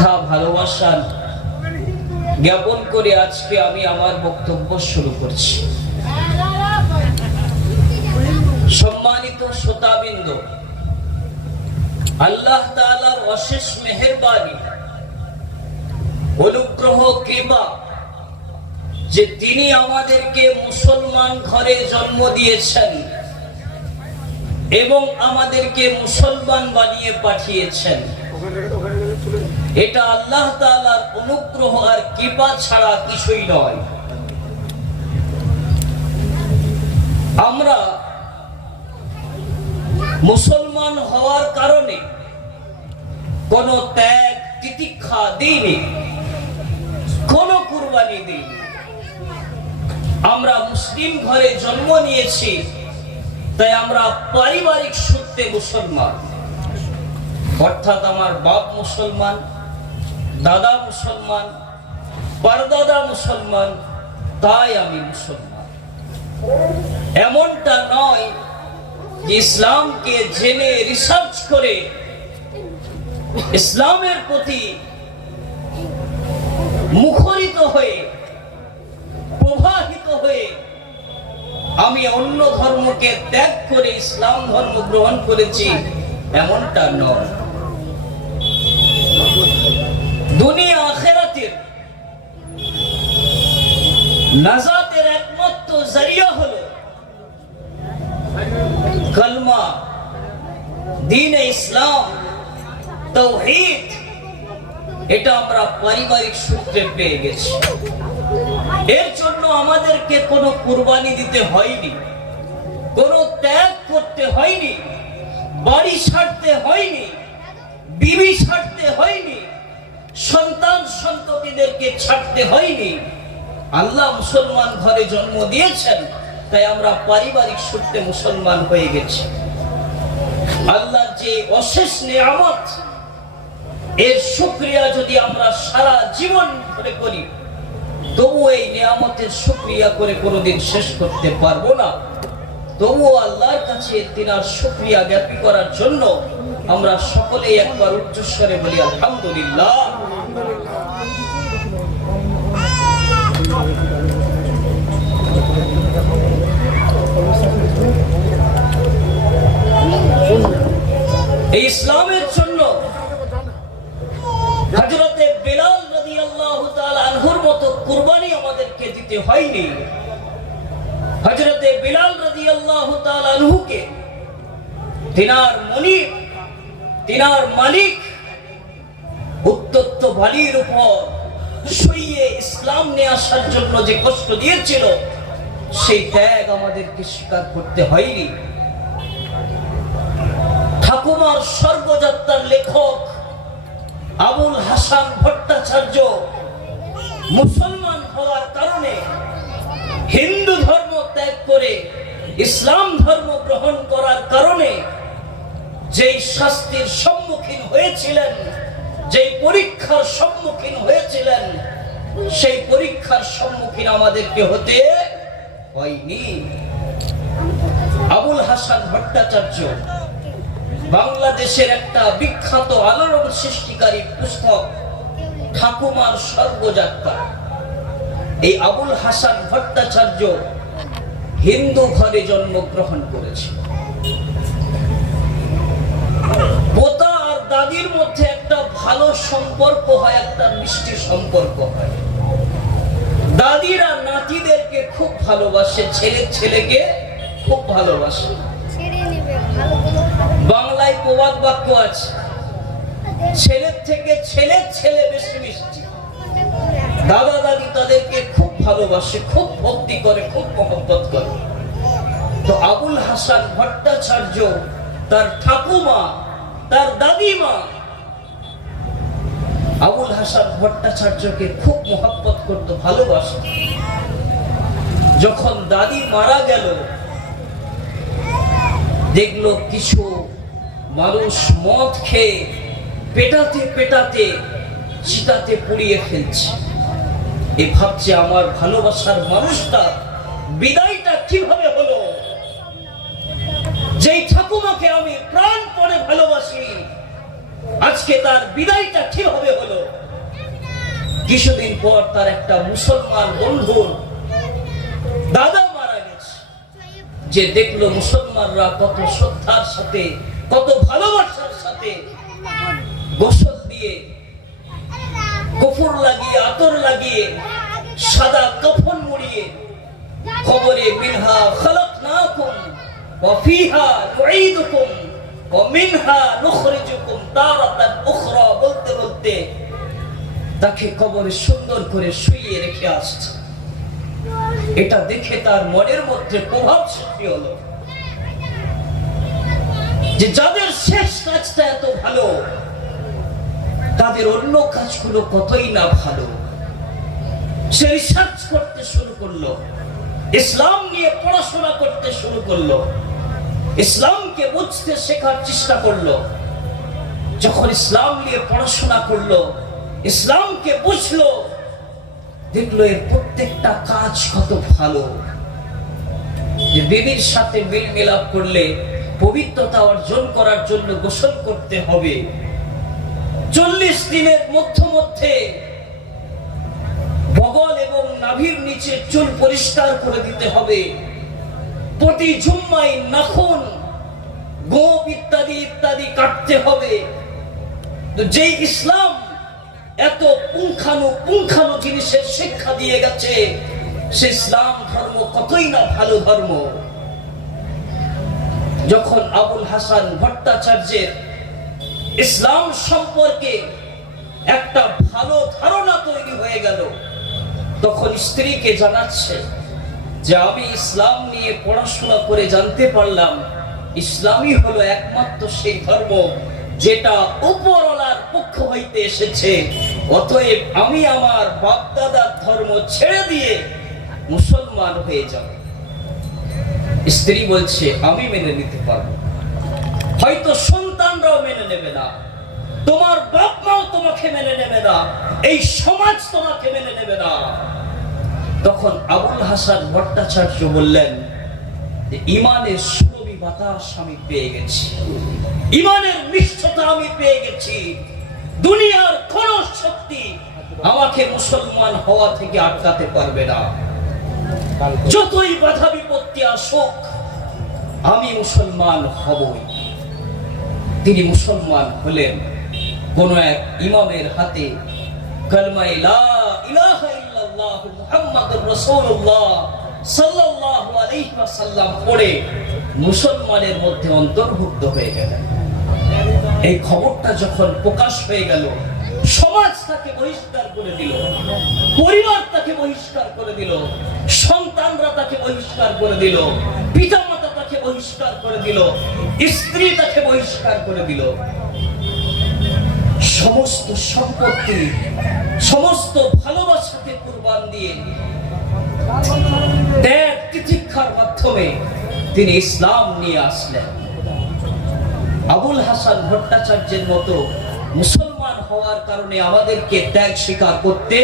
মিথ্যা ভালোবাসার জ্ঞাপন করে আজকে আমি আমার বক্তব্য শুরু করছি। সম্মানিত শ্রোতাবৃন্দ, আল্লাহ তাআলার অশেষ মেহেরবানি, অনুগ্রহ, কৃপা যে তিনি আমাদেরকে মুসলমান ঘরে জন্ম দিয়েছেন এবং আমাদেরকে মুসলমান বানিয়ে পাঠিয়েছেন। এটা আল্লাহ তাআলার অনুগ্রহ আর কৃপা ছাড়া কিছুই নয়। আমরা মুসলমান হওয়ার কারণে কোনো ত্যাগ তিতিক্ষা দিইনি, কোনো কুরবানি দিইনি। আমরা মুসলিম ঘরে জন্ম নিয়েছি, তাই আমরা পারিবারিক সূত্রে মুসলমান। অর্থাৎ আমার বাপ মুসলমান, দাদা মুসলমান, পরদাদা মুসলমান, তাই আমি মুসলমান। এমনটা নয় যে ইসলামকে জেনে রিসার্চ করে ইসলামের প্রতি মুখরিত হয়ে প্রবাহিত হয়ে আমি অন্য ধর্মকে ত্যাগ করে ইসলাম ধর্ম গ্রহণ করেছি, এমনটা নয়। দুনিয়া আখিরাতের নাজাতের একমাত্র জরিয়া হলো কলমা, দ্বীনে ইসলাম, তাওহীদ। এটা আমরা পারিবারিক সূত্রে পেয়ে গেছি। এর জন্য আমাদেরকে কোনো কুরবানি দিতে হয়নি, কোনো ত্যাগ করতে হয়নি, বাড়ি ছাড়তে হয়নি, বিবি ছাড়তে হয়নি, সন্তান সন্ততিদেরকে ছাড়তে হয়নি। আল্লাহ মুসলমান ঘরে জন্ম দিয়েছেন, তাই আমরা পারিবারিক সূত্রে মুসলমান হয়ে গেছি। আল্লাহর যে অশেষ নিয়ামত, এর শুকরিয়া যদি আমরা সারা জীবন ধরে করি, তবু এই নিয়ামতের শুকরিয়া করে কোনোদিন শেষ করতে পারবো না। তবুও আল্লাহর কাছে তিনার শুকরিয়া জ্ঞাপন করার জন্য আমরা সকলেই একবার উচ্চস্বরে বলি আলহামদুলিল্লাহ। এই ইসলামের জন্য হযরতে বিলাল রাদিয়াল্লাহু তাআলা আনহুর মতো কুরবানি আমাদেরকে দিতে হয়নি। হযরতে বিলাল রাদিয়াল্লাহু তাআলা আনহুকে তিনার মুনিব, তিনার মালিক উত্তপ্ত বালির উপর শুইয়ে ইসলাম নিয়ে আসার জন্য যে কষ্ট দিয়েছিল, সেই ত্যাগ আমাদেরকে স্বীকার করতে হয়নি। ঠাকুমার স্বর্গযাত্রার লেখক আবুল হাসান ভট্টাচার্য মুসলমান হওয়ার কারণে হিন্দু ধর্ম ত্যাগ করে ইসলাম ধর্ম গ্রহণ করার কারণে যেই শাস্তির সম্মুখীন হয়েছিলেন, যেই পরীক্ষার সম্মুখীন হয়েছিলেন, সেই পরীক্ষার সম্মুখীন আমাদেরকে হতে হয়নি। আবুল হাসান ভট্টাচার্য বাংলাদেশের একটা বিখ্যাত আলোড়ন সৃষ্টিকারী পুস্তক ঠাকুমার স্বর্গযাত্রা। এই আবুল হাসান ভট্টাচার্য হিন্দু ঘরে জন্মগ্রহণ করেছে। পোতা আর দাদির মধ্যে একটা ভালো সম্পর্ক হয়, একটা মিষ্টি সম্পর্ক হয়। দাদিরা নাতিদেরকে খুব ভালোবাসে, ছেলে ছেলেকে খুব ভালোবাসে। বাংলায় প্রবাদ বাক্য আছে, ছেলের থেকে ছেলের ছেলে বেশি মিষ্টি। দাদা দাদি তাদেরকে খুব ভালোবাসে, খুব ভক্তি করে, খুব মহব্বত করে। তো আবুল হাসান ভট্টাচার্য তার ঠাকুমা, তার দাদিমা আবুল হাসান ভট্টাচার্যকে খুব মহব্বত করত, ভালোবাসত। যখন দাদি মারা গেল, দেখলো কিছু মানুষ মদ খেয়ে পেটাতে পেটাতে চিতাতে পুড়িয়ে ফেলছে। এ ভাবছে আমার ভালোবাসার মানুষটা বিদায়টা কিভাবে হলো। যেই ঠাকুমাকে আমি প্রাণপণে ভালোবাসি, আজকে তার বিদায়টা কিভাবে হলো। কিছুদিন পর তার একটা মুসলমান বন্ধুর দাদা মারা গেছে। যে দেখলো মুসলমানরা কত শ্রদ্ধার সাথে, কত ভালোবাসার সাথে গোসল দিয়ে, কফুর লাগিয়ে, আতর লাগিয়ে, সাদা কাফন মুড়িয়ে কবরে মিনহা খালাকনাকুম ওয়া ফিহা নুঈদুকুম ওয়া মিনহা নুখরিজুকুম তারাতান উখরা বলতে বলতে তাকে কবরে সুন্দর করে শুইয়ে রেখে আসছে। এটা দেখে তার মনের মধ্যে প্রভাব সৃষ্টি হলো যে যাদের শেষ কাজটা এত ভালো, তাদের অন্য কাজগুলো কতই না ভালো। সে রিসার্চ করতে শুরু করলো, ইসলাম নিয়ে পড়াশোনা করতে শুরু করলো, ইসলামকে বুঝতে শেখার চেষ্টা করলো। যখন ইসলাম নিয়ে পড়াশোনা করলো, ইসলামকে বুঝলো, দেখলো এর প্রত্যেকটা কাজ কত ভালো। যে বিবির সাথে মিল মিলাপ করলে পবিত্রতা অর্জন করার জন্য গোসল করতে হবে, 40 দিনের মধ্যে বগল এবং নাভির নিচে চুল পরিষ্কার করে দিতে হবে, প্রতি জুম্মায় নাখুন, গোপ ইত্যাদি ইত্যাদি কাটতে হবে। তো যে ইসলাম এত পুঙ্খানু জিনিসের শিক্ষা দিয়ে গেছে, সে ইসলাম ধর্ম কতই না ভালো ধর্ম। যখন আবুল হাসান ভট্টাচার্যের ইসলাম সম্পর্কে একটা ভালো ধারণা তৈরি হয়ে গেল, তখন স্ত্রীকে জানাচ্ছে যে আমি ইসলাম নিয়ে পড়াশোনা করে জানতে পারলাম ইসলামই হলো একমাত্র সেই ধর্ম যেটা উপরওয়ালার পক্ষ হইতে এসেছে। অতএব আমি আমার বাপদাদার ধর্ম ছেড়ে দিয়ে মুসলমান হয়ে যাব। স্ত্রী বলছে আমি মেনে নিতে পারবো, হয়তো সন্তানরাও মেনে নেবে না, তোমার বাপ মাও তোমাকে মেনে নেবে না, এই সমাজ তোমাকে মেনে নেবে না। তখন আবুল হাসান ভট্টাচার্য বললেন যে ইমানের সুরভি বাতাস আমি পেয়ে গেছি, ইমানের মিষ্টতা আমি পেয়ে গেছি, দুনিয়ার কোন শক্তি আমাকে মুসলমান হওয়া থেকে আটকাতে পারবে না। যতই বাধা বিপত্তি আসুক আমি মুসলমান হবই। তিনি মুসলমান হলেন। কোন এক ইমামের হাতে কালেমা লা ইলাহা ইল্লাল্লাহ মুহাম্মাদুর রাসূলুল্লাহ সাল্লাল্লাহু আলাইহি ওয়াসাল্লাম পড়ে মুসলমানের মধ্যে অন্তর্ভুক্ত হয়ে গেলেন। এই খবরটা যখন প্রকাশ হয়ে গেল, সমাজ তাকে বহিষ্কার করে দিল, পরিবার তাকে বহিষ্কার করে দিল, সন্তানরা তাকে বহিষ্কার করে দিল, পিতামাতা তাকে বহিষ্কার করে দিল, স্ত্রী তাকে বহিষ্কার করে দিল। সমস্ত সম্পত্তি, সমস্ত ভালোবাসাকে কুরবান দিয়ে ত্যাগ তিতিক্ষার মাধ্যমে তিনি ইসলাম নিয়ে আসলেন। আবুল হাসান ভট্টাচার্যের মতো মুসলমান হওয়ার কারণে আমাদেরকে ত্যাগ স্বীকার করতে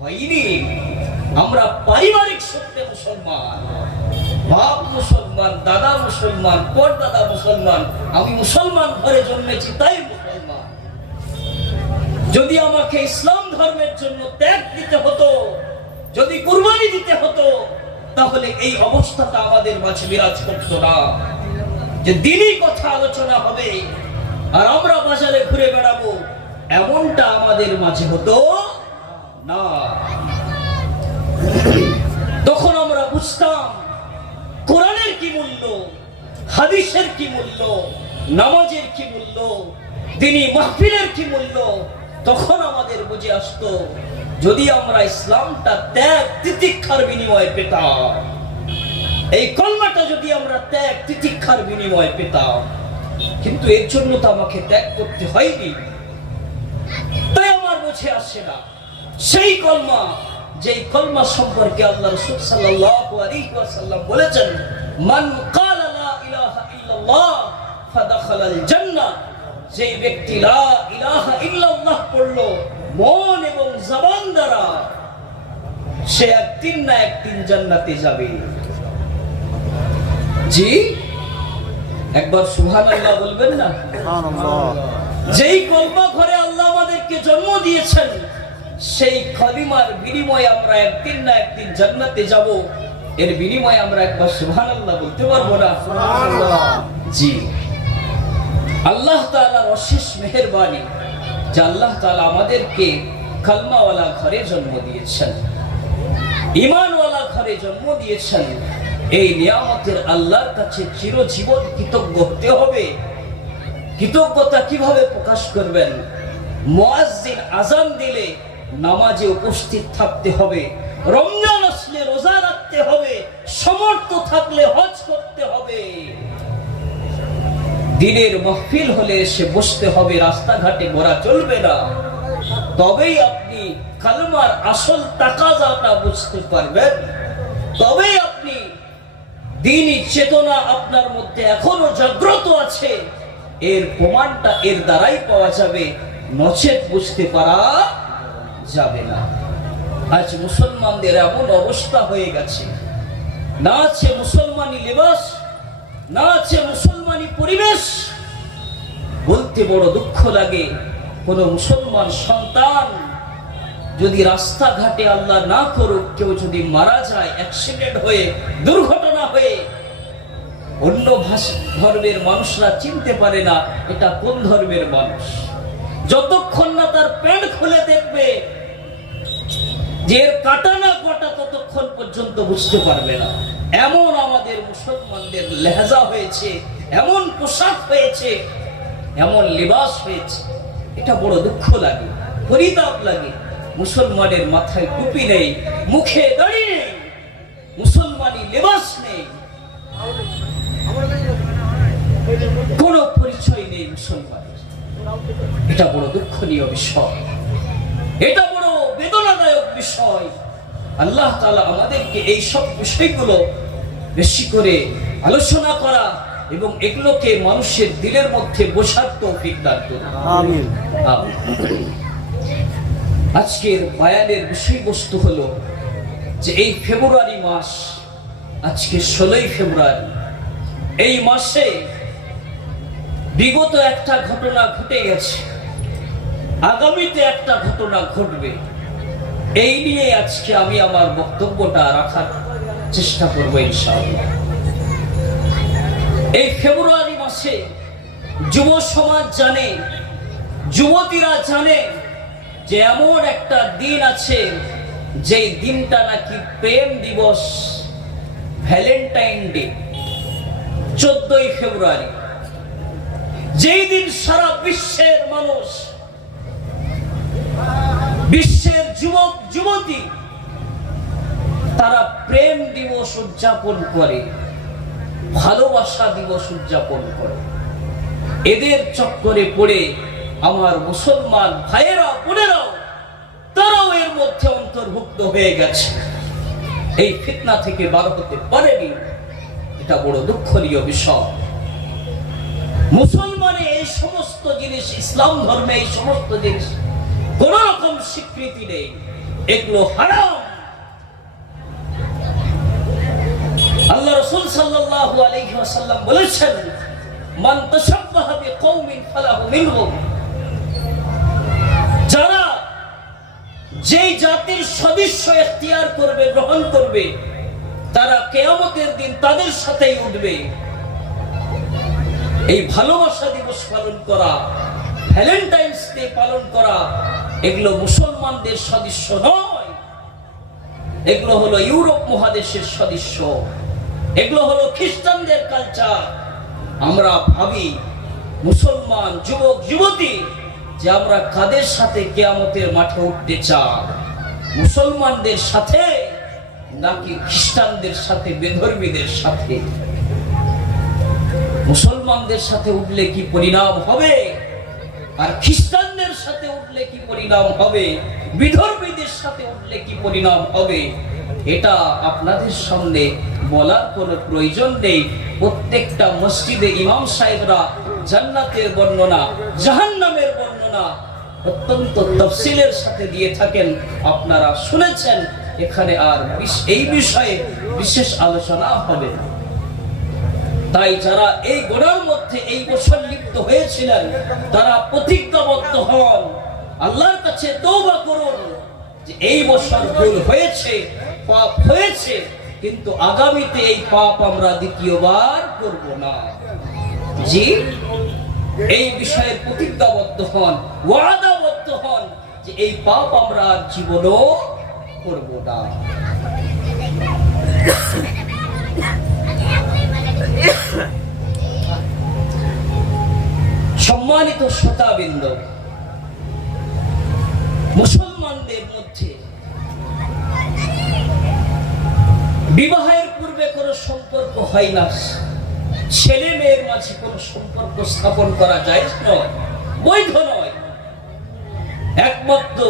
হয়নি। আমরা পারিবারিক সূত্রে মুসলমান, বাপ মুসলমান, দাদা মুসলমান, পরদাদা মুসলমান, আমি মুসলমান ঘরে জন্মেছি তাই মুসলমান। যদি আমাকে ইসলাম ধর্মের জন্য ত্যাগ দিতে হতো, যদি কুরবানি দিতে হতো, তাহলে এই অবস্থাটা আমাদের মাঝে বিরাজ করত না, যে দিনই কথা আলোচনা হবে আর আমরা বাজারে ঘুরে বেড়াবো, এমনটা আমাদের মাঝে হতো না। তখন আমরা বুঝতাম কোরআনের কি মূল্য, হাদিসের কি মূল্য, নামাজের কি মূল্য, দ্বীনি মাহফিলের কি মূল্য। তখন আমাদের বুঝে আসতো যদি আমরা ইসলামটা ত্যাগ তিতিক্ষার বিনিময়ে পেতাম, এই কলমাটা যদি আমরা ত্যাগ তিতিক্ষার বিনিময়ে পেতাম, কিন্তু এর জন্য তো আমাকে ত্যাগ করতে হয়নি। তাই আমার বুঝে আসে না সেই কলমা, যেই কলমা সম্পর্কে আল্লাহ রাসূল সাল্লাল্লাহু আলাইহি ওয়াসাল্লাম বলেছেন, মান ক্বালা লা ইলাহা ইল্লাল্লাহ ফাদাখালাল জান্নাহ। যেই ব্যক্তি লা ইলাহা ইল্লাল্লাহ পড়লো মন এবং জবান দ্বারা, সে একদিন না একদিন জান্নাতে যাবে। জি একবার সুবহানাল্লাহ বলবেন না? সুবহানাল্লাহ। যেই কলমা ঘরে আল্লাহ আমাদেরকে জন্ম দিয়েছেন, সেই কালিমার বিনিময়ে আমরা একদিন না একদিন জান্নাতে যাব, এর বিনিময়ে আমরা একবার সুবহানাল্লাহ বলতে পারবো না? জি, আল্লাহ তাআলার অশেষ মেহেরবানি যে আল্লাহ তাআলা আমাদেরকে কালমাওয়ালা ঘরে জন্ম দিয়েছেন, ঈমানওয়ালা ঘরে জন্ম দিয়েছেন। এই নিয়ামতের আল্লাহর কাছে চিরজীবন কৃতজ্ঞ হতে হবে। কৃতজ্ঞতা কিভাবে প্রকাশ করবেন? মুয়াজ্জিন আযান দিলে নামাজে উপস্থিত থাকতে হবে, রমজান আসলে রোজা রাখতে হবে, সমর্থ থাকলে হজ করতে হবে, দিনের মাহফিল হলে এসে বসতে হবে, রাস্তাঘাটে ঘোরা চলবে না। তবেই আপনি কালমার আসল তাকাজাটা বুঝতে পারবেন, তবেই আপনি দ্বীনি চেতনা আপনার মধ্যে এখনো জাগ্রত আছে এর প্রমাণটা এর দ্বারাই পাওয়া যাবে, নচেত বুঝতে পারা যাবে না। আজ মুসলমানদের এমন অবস্থা হয়ে গেছে, না আছে মুসলমানি লিবাস, না আছে মুসলমানি পরিবেশ। বলতে বড় দুঃখ লাগে, কোন মুসলমান সন্তান যদি রাস্তাঘাটে আল্লাহ না করুক কেউ যদি মারা যায় অ্যাক্সিডেন্ট হয়ে, দুর্ঘটনা হয়ে, অন্য ধর্মের মানুষরা চিনতে পারে না এটা কোন ধর্মের মানুষ। যতক্ষণ না তার প্যান্ট খুলে দেখবে যে এর কাটা না কটা, ততক্ষণ পর্যন্ত বুঝতে পারবে না। এমন আমাদের মুসলমানদের লেহজা হয়েছে, এমন পোশাক হয়েছে, এমন লিবাস হয়েছে, এটা বড় দুঃখ লাগে, পরিতাপ লাগে। মুসলমানের মাথায় টুপি নেই, মুখে দাড়ি নেই, মুসলমানি লিবাস নেই, কোন পরিচয় নেই মুসলমানের। এটা বড় দুঃখনীয় বিষয়, এটা বড় বেদনাদায়ক বিষয়। আল্লাহ তাআলা আমাদেরকে এই সব বিষয়গুলো বেশি করে আলোচনা করা এবং এগুলোকে মানুষের দিলের মধ্যে বসার তৌফিক দান করুন। আমিন। আজকের বয়ানের বিষয়বস্তু হলো যে এই ফেব্রুয়ারি মাস, আজকে 16ই ফেব্রুয়ারি, এই মাসে বিগত একটা ঘটনা ঘটে গেছে, আগামীতে একটা ঘটনা ঘটবে। এই নিয়ে আজকে আমি আমার বক্তব্যটা রাখার চেষ্টা করব ইনশাআল্লাহ। এই ফেব্রুয়ারি মাসে যুব সমাজ জানে, যুবতীরা জানে যে এমন একটা দিন আছে যে দিনটা নাকি প্রেম দিবস, ভ্যালেন্টাইন ডে, 14ই ফেব্রুয়ারি। যেই দিন সারা বিশ্বের মানুষ, বিশ্বের যুবক যুবতী তারা প্রেম দিবস উদযাপন করে, ভালোবাসা দিবস উদযাপন করে। এদের চক্করে পড়ে আমার মুসলমান ভাইয়েরা বোনেরাও তারাও এর মধ্যে অন্তর্ভুক্ত হয়ে গেছে, এই ফিতনা থেকে বার হতে পারেনি। এটা বড় দুঃখনীয় বিষয়। মুসলমানে এই সমস্ত জিনিস, ইসলাম ধর্মে এই সমস্ত জিনিস কোন রকম স্বীকৃতি নেই, এগুলো হারাম। আল্লাহ রাসূল সাল্লাল্লাহু আলাইহি ওয়াসাল্লাম বলেছেন, মান তাশাব্বাহা বিকওমিন ফালাহু মিনহুম। যারা যেই জাতির সদস্য ইখতিয়ার করবে, গ্রহণ করবে, তারা কিয়ামতের দিন তাদের সাথেই উঠবে। এই ভালোবাসা দিবস পালন করা, ভ্যালেন্টাইন্স ডে পালন করা, এগুলো মুসলমানদের সদস্য নয়, এগুলো হলো ইউরোপ মহাদেশের সদস্য, এগুলো হলো খ্রিস্টানদের কালচার। আমরা ভাবি মুসলমান যুবক যুবতী যে আমরা কাদের সাথে কিয়ামতের মাঠে উঠতে চাই, মুসলমানদের সাথে নাকি খ্রিস্টানদের সাথে, বেধর্মীদের সাথে? মুসলমানদের সাথে উঠলে কি পরিণাম হবে, আর খ্রিস্টানদের সাথে উঠলে কি পরিণাম হবে, বিধর্মীদের সাথে উঠলে কি পরিণাম হবে, এটা আপনাদের সামনে বলার কোনো প্রয়োজন নেই। প্রত্যেকটা মসজিদে ইমাম সাহেবরা জান্নাতের বর্ণনা, জাহান্নামের বর্ণনা অত্যন্ত তফসিলের সাথে দিয়ে থাকেন, আপনারা শুনেছেন। এখানে আর এই বিষয়ে বিশেষ আলোচনা হবে না। তাই যারা এই গোড়ার মধ্যে এই বছর লিপ্ত হয়েছিলেন তারা প্রতিজ্ঞাবদ্ধ হন আল্লাহর কাছে তওবা করুন যে এই বছর ভুল হয়েছে, পাপ হয়েছে, কিন্তু আগামীতে এই পাপ আমরা দ্বিতীয়বার করব না। জি, এই বিষয়ে প্রতিজ্ঞাবদ্ধ হন, ওয়াদাবদ্ধ হন যে এই পাপ আমরা আর জীবনও করব না। সম্মানিত শ্রোতাবৃন্দ, মুসলমানদের মধ্যে বিবাহের পূর্বে কোনো সম্পর্ক হয় না, ছেলে মেয়ের মাঝে কোনো সম্পর্ক স্থাপন করা জায়েজ নয়, বৈধ নয়। একমাত্র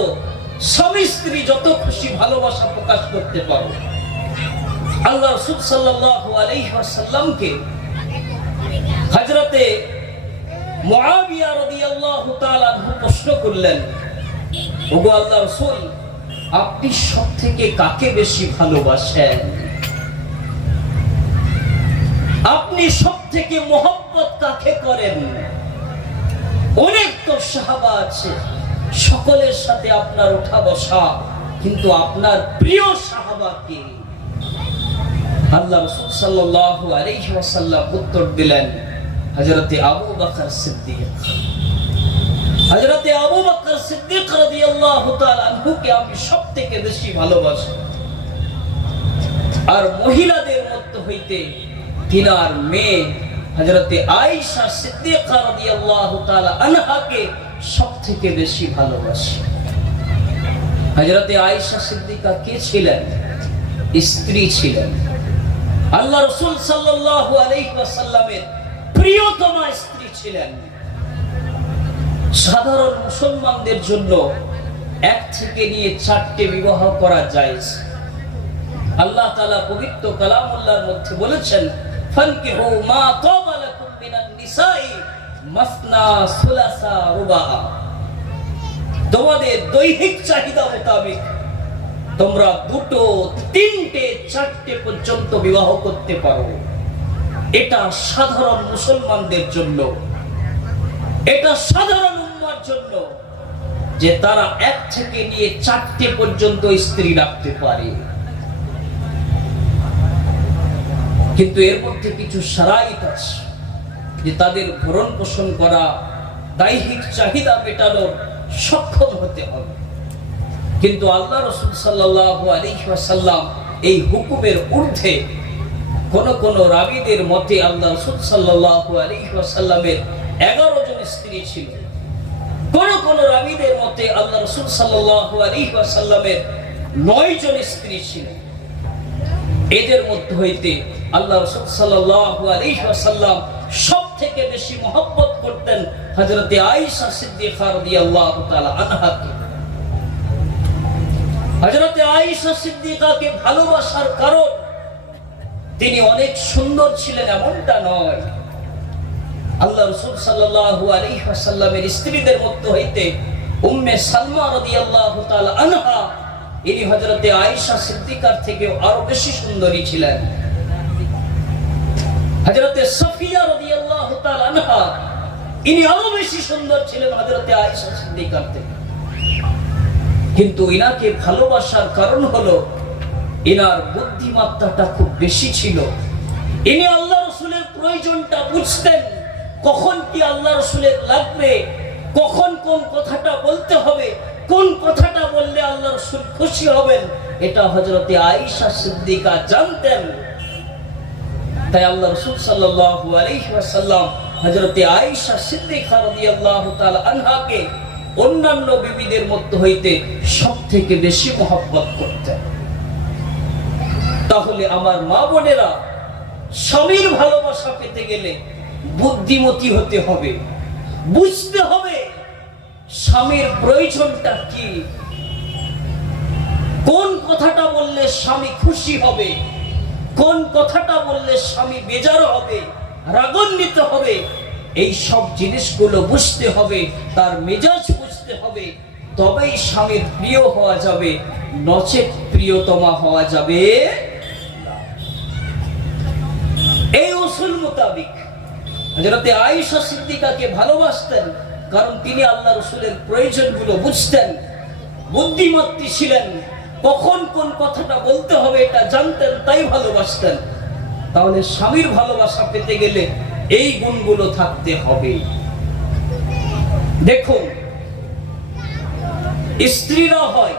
স্বামী স্ত্রী যত খুশি ভালোবাসা প্রকাশ করতে পারো। আল্লাহ রাসূল সাল্লাল্লাহু আলাইহি ওয়াসাল্লামকে হযরতে মুআবিয়া রাদিয়াল্লাহু তাআলা আনহু প্রশ্ন করলেন, ওগো আল্লাহর রাসূল, আপনি সবথেকে কাকে বেশি ভালোবাসেন? আপনি সবথেকে মহব্বত কাকে করেন? অনেক তো সাহাবা আছে, সকলের সাথে আপনার ওঠা বসা, কিন্তু আপনার প্রিয় সাহাবা কে? আল্লাহ রাসূল সাল্লাল্লাহু আলাইহি ওয়াসাল্লাম উত্তর দিলেন, হযরতে আবু বকর সিদ্দিক। হযরতে আবু বকর সিদ্দিক রাদিয়াল্লাহু তাআলা আনহুকে আমি সবথেকে বেশি ভালোবাসি। আর মহিলাদের মধ্যে হইতে তিনার মেয়ে হযরতে আয়েশা সিদ্দিকা রাদিয়াল্লাহু তাআলা আনহাকে সবথেকে বেশি ভালোবাসি। হযরতে আয়েশা সিদ্দিকা কে ছিলেন? স্ত্রী ছিলেন, আল্লাহ রাসূল সাল্লাল্লাহু আলাইহি ওয়াসাল্লামের প্রিয়তমা স্ত্রী ছিলেন। সাধারণ মুসলমানদের জন্য এক থেকে নিয়ে 4টে বিবাহ করা জায়েজ। আল্লাহ তাআলা পবিত্র কালামুল্লাহর মধ্যে বলেছেন, ফানকিহু মা তাবা লাকুম মিনান নিসাই মাসনা সুলাসা রুবা। তোমাদের দৈহিক চাহিদা মোতাবেক তোমরা 2, 3, 4টে পর্যন্ত বিবাহ করতে পারো। এটা সাধারণ মুসলমানদের জন্য, এটা সাধারণ উম্মার জন্য, যে তারা 1 থেকে নিয়ে 4টে পর্যন্ত স্ত্রী রাখতে পারে। কিন্তু এর মধ্যে কিছু শারাইত আছে, যে তাদের ভরণ পোষণ করা, দৈহিক চাহিদা মেটানোর সক্ষম হতে হবে। কিন্তু আল্লাহ রাসূল সাল্লাল্লাহু আলাইহি ওয়াসাল্লাম এই হুকুমের ঊর্ধ্বে। কোন রাবীদের মতে আল্লাহ রাসূল সাল্লাল্লাহু আলাইহি ওয়াসাল্লামের 11 জন স্ত্রী ছিল। কোন রাবীদের মতে আল্লাহ রাসূল সাল্লাল্লাহু আলাইহি ওয়াসাল্লামের 9 জন স্ত্রী ছিল। এদের মধ্যে হইতে আল্লাহ রাসূল সাল্লাল্লাহু আলাইহি ওয়াসাল্লাম সবথেকে বেশি মহব্বত করতেন হযরতে আয়েশা সিদ্দিকা রাদিয়াল্লাহু তাআলা আনহাকে। হযরতে আয়েশা সিদ্দিকাকে ভালোবাসার কারণ তিনি অনেক সুন্দর ছিলেন এমনটা নয়। আল্লাহ রাসূল সাল্লাল্লাহু আলাইহি ওয়াসাল্লামের স্ত্রীদের মধ্যে হইতে উম্মে সালমা রাদিয়াল্লাহু তাআলা আনহা, ইনি হযরতে আয়েশা সিদ্দিকার থেকেও আরো বেশি সুন্দরী ছিলেন। হযরতে সাফিয়া রাদিয়াল্লাহু তাআলা আনহা, ইনি আরো বেশি সুন্দর ছিলেন হযরতে আয়েশা সিদ্দিকার থেকে। কিন্তু ইনাকে ভালোবাসার কারণ হলো ইনার বুদ্ধিমত্তাটা খুব বেশি ছিল। ইনি আল্লাহ রাসূলের প্রয়োজনটা বুঝতেন, কখন কি আল্লাহ রাসূলের লাগবে, কখন কোন কথাটা বলতে হবে, কোন কথাটা বললে আল্লাহ রাসূল খুশি হবেন, এটা হযরতে আয়েশা সিদ্দিকা জানতেন। তাই আল্লাহ রাসূল সাল্লাল্লাহু আলাইহি ওয়াসাল্লাম হযরতে আয়েশা সিদ্দিকা রাদিয়াল্লাহু তাআলা আনহাকে অন্যান্য বিবিদের মধ্যে হইতে সবথেকে বেশি মহব্বত করতেন। তাহলে আমার মা বোনেরা, স্বামীর ভালোবাসা পেতে গেলে বুদ্ধিমতী হতে হবে, বুঝতে হবে স্বামীর প্রয়োজনটা কি, কোন কথাটা বললে স্বামী খুশি হবে, কোন কথাটা বললে স্বামী বেজার হবে, রাগান্বিত হবে। এই সব জিনিসগুলো বুঝতে হবে, তার মেজাজ বুঝতে হবে, তবেই স্বামীর প্রিয় হওয়া যাবে, নচেত প্রিয়তমা হওয়া যাবে। এই উসুল মোতাবিক হযরতে আয়েশা সিদ্দিকাকে ভালোবাসতেন কারণ তিনি আল্লাহ রসুলের প্রয়োজনগুলো বুঝতেন, বুদ্ধিমতী ছিলেন, কখন কোন কথাটা বলতে হবে এটা জানতেন, তাই ভালোবাসতেন। তাহলে স্বামীর ভালোবাসা পেতে গেলে এই গুণগুলো থাকতে হবে। দেখুন, স্ত্রীরা হয়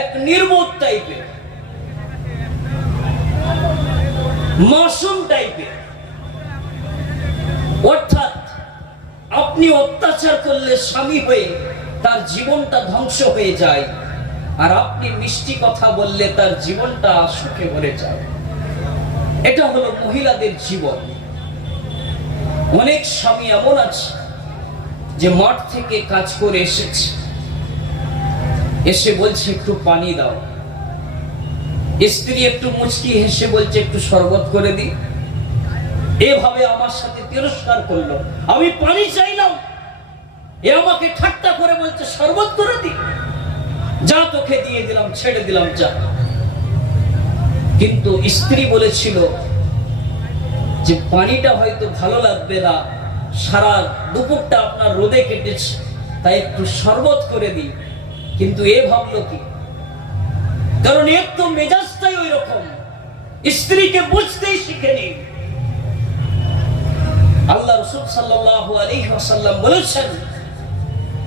এক নির্বোধ টাইপের, মাসুম টাইপের। অর্থাৎ আপনি অত্যাচার করলে স্বামী হয়ে তার জীবনটা ধ্বংস হয়ে যায়, আর আপনি মিষ্টি কথা বললে তার জীবনটা সুখে ভরে যায়। এটা হলো মহিলাদের জীবন। অনেক স্বামী এমন আছে যে মাঠ থেকে কাজ করে এসেছে, এসে বলছে একটু পানি দাও, স্ত্রী একটু মুচকি হেসে বলছে একটু শরবত করে দি। এভাবে আমার সাথে তিরস্কার করলো, আমি পানি চাইলাম, এ আমাকে ঠাট্টা করে বলছে শরবত করে দি। যা তোকে দিয়ে দিলাম, ছেড়ে দিলাম, যা। কিন্তু স্ত্রী বলেছিল যে পানিটা হয়তো ভালো লাগবে না, সারা দুপুরটা আপনার রোদে কেটেছে, তাই একটু শরবত করে দিই। কিন্তু এ ভাবলো কি, কারণ এর তো মেজাজটাই ওই রকম, স্ত্রীকে বুঝতেই শিখেনি। আল্লাহ রাসূল সাল্লাল্লাহু আলাইহি ওয়াসাল্লাম বলেছেন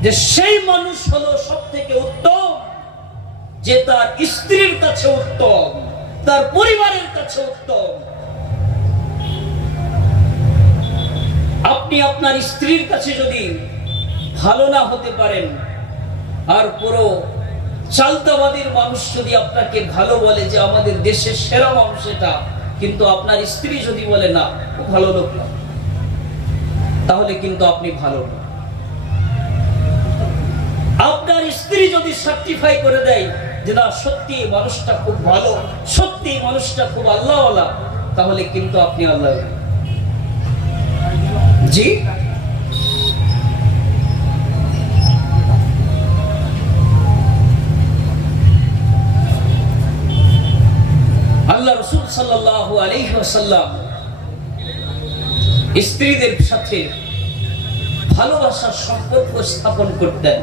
যে সেই মানুষ হলো সবথেকে উত্তম যে তার স্ত্রীর কাছে উত্তম, তার পরিবারের কাছে উত্তম। আপনি আপনার স্ত্রীর কাছে যদি ভালো না হতে পারেন, আর পুরো চালতাবাদীর মানুষ যদি আপনাকে ভালো বলে যে আমাদের দেশের সেরা মানুষ এটা, কিন্তু আপনার স্ত্রী যদি বলে না খুব ভালো লোক না, তাহলে কিন্তু আপনি ভালো না। আপনার স্ত্রী যদি সার্টিফাই করে দেয় যে না সত্যি মানুষটা খুব ভালো, সত্যি মানুষটা খুব আল্লাহওয়ালা, তাহলে কিন্তু আপনি আল্লাহ। জি, আল্লাহ রাসূল সাল্লাল্লাহু আলাইহি ওয়াসাল্লাম স্ত্রীদের সাথে ভালোবাসার সম্পর্ক স্থাপন করতেন।